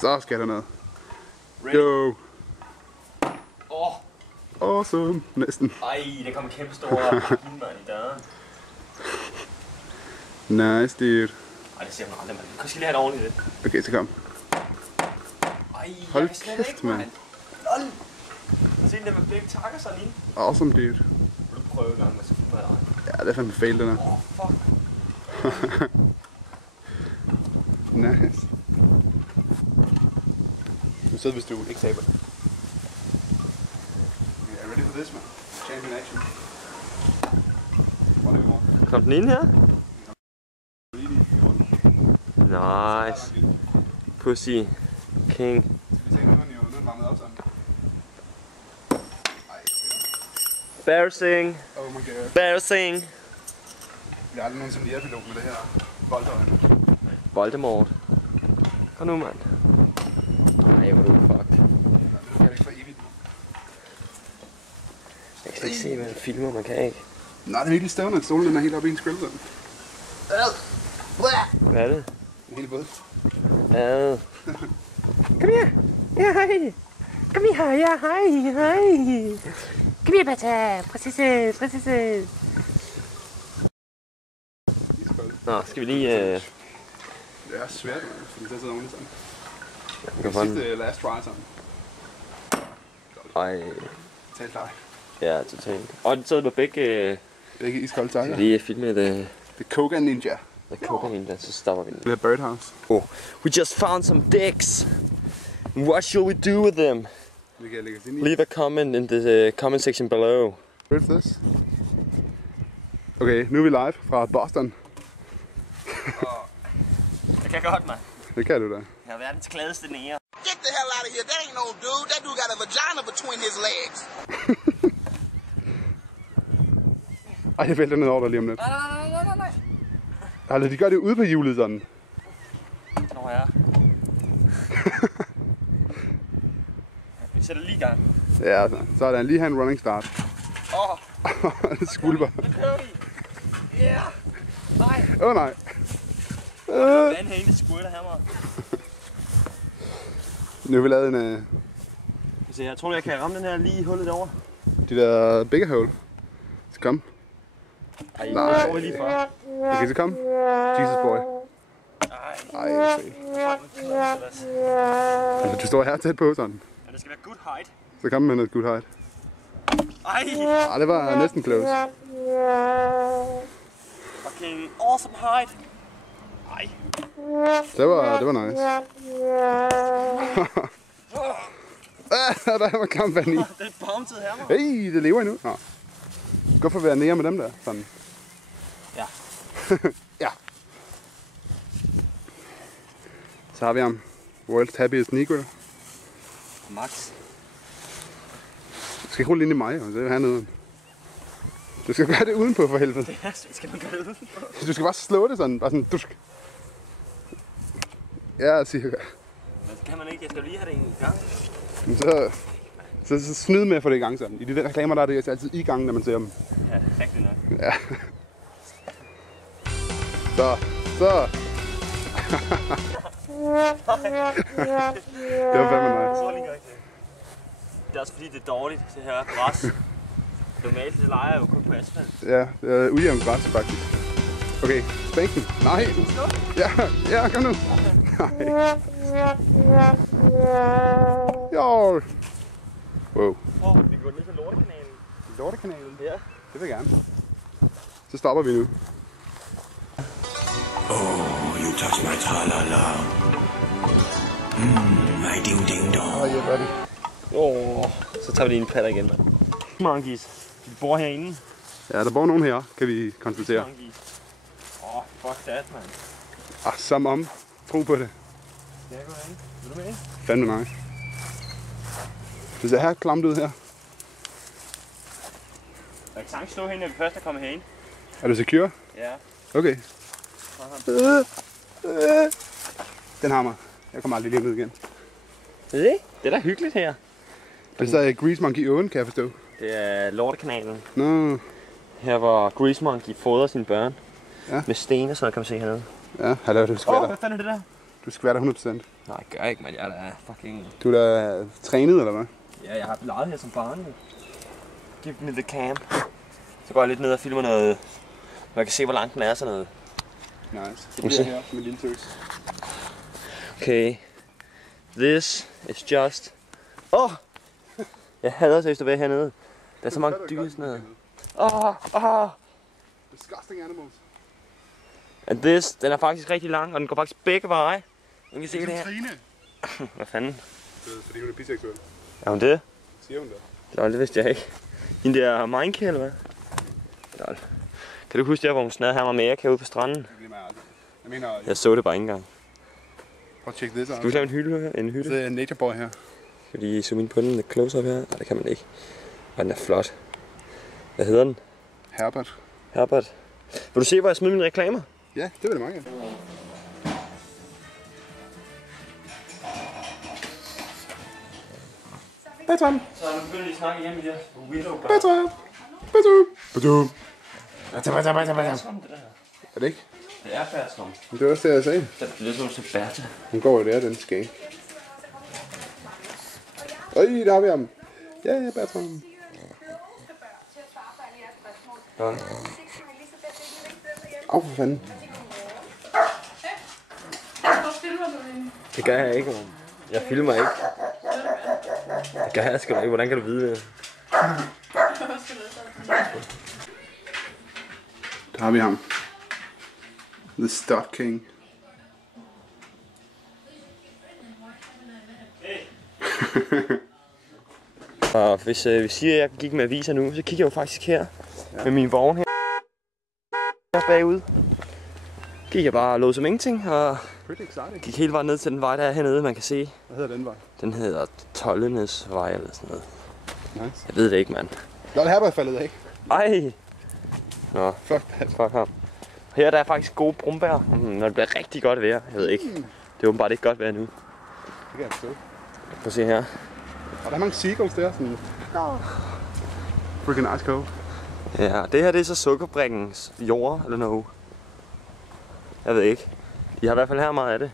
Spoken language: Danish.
Så skal der noget. Go! Awesome! Næsten. Ej, der kommer kæmpe store mand i døren. Nice, dude. Ej, det ser man aldrig, mand. Du skal lige have det ordentligt lidt. Okay, så kom. Ej, hold jeg kan slet kæft, ikke, mand. Lol! Se den der med begge takker sig lige. Awesome, dude. Vil du prøve en gang med sådan noget? Ja, det er fandme fail, den her. Fuck. Nice. Du sidder, hvis du ikke taber. Yeah, ready for this, man. Champion action. What do you want? Kom den ind her? Nice. Pussy. King. Embarrassing. Oh my god. Embarrassing. Jeg har aldrig nogensinde jægerpilot med det her boldøjne. Voldemort. Kom nu, mand. Ej, hvor er du fucked. Det kan ikke for evigt. Jeg kan ikke se, hvad det filmer, man kan ikke. Nej, det er virkelig stævende, at solen den er helt oppe i en skrælde. Hvad er det? En hel båd. Ad. Kom her. Ja, hej. Kom her. Ja, hej. Hej. Kom her, Bata. Prinsesse. Prinsesse. Nå, skal vi lige... Det er svært, fordi det sidder ordentligt sammen. Det sidste last try sammen. Ej. Tag dig. Ja, totalt. Og så på begge... Ikke iskolde takker. Lige filme det. The Koga Ninja. The Koga Ninja, så stopper vi den. Det er Birdhouse. Oh, we just found some dicks. What should we do with them? Vi kan lægge os ind i. Leave a comment in the comment section below. Ready for this? Okay, nu er vi live fra Boston. Det kan godt, mand. Det kan du da. Jeg er verdens gladeste nære. Get the hell out of here. That ain't no dude. That dude got a vagina between his legs. Ej, jeg vælter ned over dig lige om lidt. Nej. Altså, de gør det ude på hjulet sådan. Nå ja. Vi sætter lige i gang. Ja, så er der lige her en running start. Det skulper. Nu kører vi. Yeah. Nej. Nej. Hvordan herinde squirter hammer? Nu har vi lavet en... Så jeg tror, jeg kan ramme den her lige i hullet derovre. De der bigger hole. Så kom. Ej, Nej. det så jeg lige før. Okay, så kom. Jesus boy. Ej, det er fedt. Altså, du står her tæt på sådan. Ja, det skal være good height. Så kom med noget good height. Ej. Ej, det var næsten close. Fucking awesome height. Ej. Det var nice. Der var klam vand i. Det er bounced hammer. Hey, det lever endnu. Nå. Hvorfor være nære med dem der? Sådan. Ja. Ja. Så har vi ham. World's happiest negro. Max. Du skal ikke rulle ind i mig, og så er det hernede. Du skal gøre det udenpå for helvede. Ja, så skal man gøre det udenpå. Du skal bare slå det sådan, bare sådan dusk. Ja, cirka. Men kan man ikke, jeg skal lige have det i gang. Så snyd med at få det i gang sådan. I de der reklamer, der er det altid i gang, når man ser dem. Ja, rigtig nok. Ja. Så. Det var fandme nice. Så lige rigtigt. Det er også fordi, det er dårligt, det her græs. Normalt så leger jeg jo kun på asfalt. Ja, det er ujævnt græs faktisk. Okay, spænk den. Nej. Ja, kom nu. Nej. Jo. Wow. Vi går ned til Lortekanalen. Lortekanalen? Ja. Det vil jeg gerne. Så stopper vi nu. Oh, you touch my tra-la-la. My ding-ding-dong. Ja, buddy. Så tager vi lige en patter igen, mand. Monkeys. De bor herinde. Ja, der bor nogen her, kan vi konstatere. Monkeys. Fuck that, man. Som om. Tro på det. Skal jeg gå herinde? Vil du med ind? Fandme nice. Det ser her klamt ud her. Jeg kan sagtens stå herinde, når vi først er kommet herinde. Er du secure? Ja. Okay. Den hammer. Jeg kommer aldrig lige ned igen. Det er da hyggeligt her. Det er så Grease Monkey Owen, kan jeg forstå. Det er Lortekanalen. Nå. Her hvor Grease Monkey fodrer sine børn. Ja. Med sten og sådan noget, kan man se hernede. Ja, hallo, du skvatter. Hvad fanden er det der? Du skal være der 100%. Nej, jeg gør ikke, men jeg er da fucking... Du er da trænet, eller hvad? Ja, jeg har leget her som barn. Give me the cam. Så går jeg lidt ned og filmer noget, hvor jeg kan se, hvor langt den er sådan noget. Nice. Så bliver jeg her som en lille tøs. Okay. This is just... Jeg hader seriøst at være hernede. Der er så mange dyr sådan noget. Disgusting animals. And this, den er faktisk rigtig lang, og den går faktisk begge veje. Man kan se det her. Trine. Hvad fanden? Det er, fordi hun er biseksuel. Er hun det? Siger hun det? Lol, det vidste jeg ikke. Hende der Mineke, eller hvad? Lol. Kan du huske der, hvor hun snadede her med Erika ude på stranden? Det glemmer jeg aldrig. Jeg mener... Jeg så det bare ikke engang. Prøv at tjekke det så. Skal vi lave en hylde her? En hylde? Det er Nature Boy her. Skal vi zoome ind på den lidt close up her? Nej, det kan man ikke. Og den er flot. Hvad hedder den? Herbert. Herbert. Vil du se, hvor jeg smider mine reklamer? Ja, det vil det meget gerne. Bertram! Så begynder vi at snakke igen med det her. Bertram! Bertram! Bertram! Bertram, det der. Er det ikke? Det er Bertram. Det var også det, jeg sagde. Det er lidt som Bertha. Hun går jo der, den skæg. Øj, der har vi ham. Ja, Bertram. Au, for fanden. Det gør jeg ikke, man. Jeg filmer ikke. Det gør jeg sgu da ikke. Hvordan kan du vide det? Der har vi ham. The Stud King. Og hvis vi siger, at jeg gik med aviser nu, så kigger jeg jo faktisk her med min vogn her bagude. Gik jeg bare og lå som ingenting og gik hele vejen ned til den vej, der er hernede, man kan se. Hvad hedder den vej? Den hedder Tollenes Vej eller sådan noget. Nice. Jeg ved det ikke, mand. Lol, Herbert faldet af. Ej! Nå, Fuck that. fuck ham. Her der er faktisk gode brumbær, når det bliver rigtig godt vejr. Jeg ved ikke. Det er åbenbart ikke godt vejr nu. Det kan jeg forstå. Prøv at se her. Og der er mange seagulls der, sådan... Freaking ice cold. Ja, det her det er så sukkerbrikkens jord eller noget. Jeg ved ikke. De har i hvert fald her meget af det.